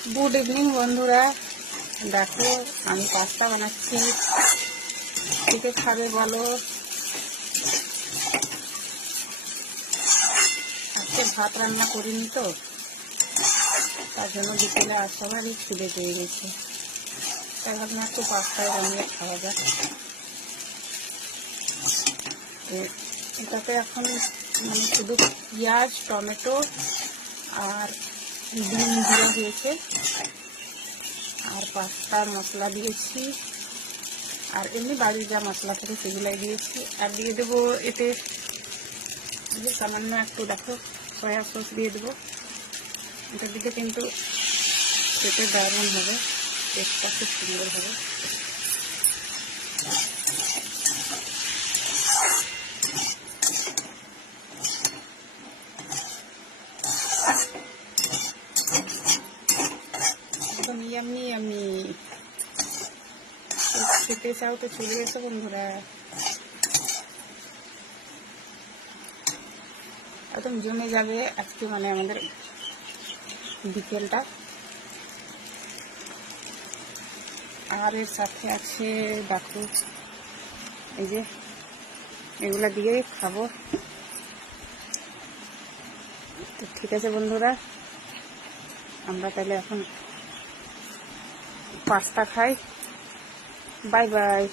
Good evening বন্ধুরা, দেখো আমি পাস্তা বানাচ্ছি। কে খাবে বলো? আজকে ভাত রান্না করিনি তো, তার জন্য বিকেলে আর সবারই খিদে পেয়ে গেছে, তাই ভাবলাম একটু পাস্তায় বানিয়ে খাওয়া যাক। এটাতে এখন শুধু পেঁয়াজ, টমেটো আর ডিম দেওয়া হয়েছে, আর পাস্তার মশলা দিয়েছি, আর এমনি বাড়ির যা মশলা থাকে সেগুলাই দিয়েছি। আর দিয়ে দেবো এতে সামান্য একটু, দেখো, সয়া সস দিয়ে দেবো। এটার দিকে কিন্তু খেতে দারুণ হবে, টেস্টটা খুব সুন্দর হবে। একদম ইয়াম্মি ইয়াম্মি। খেতে চাও তো চলে এসো বন্ধুরা, একদম জমে যাবে আজকে আমাদের বিকেলটা। আর এর সাথে আছে দেখো, এই যে এগুলা দিয়েই খাবো। তো ঠিক আছে বন্ধুরা, আমরা তাহলে এখন পাস্তা খাই। Bye bye.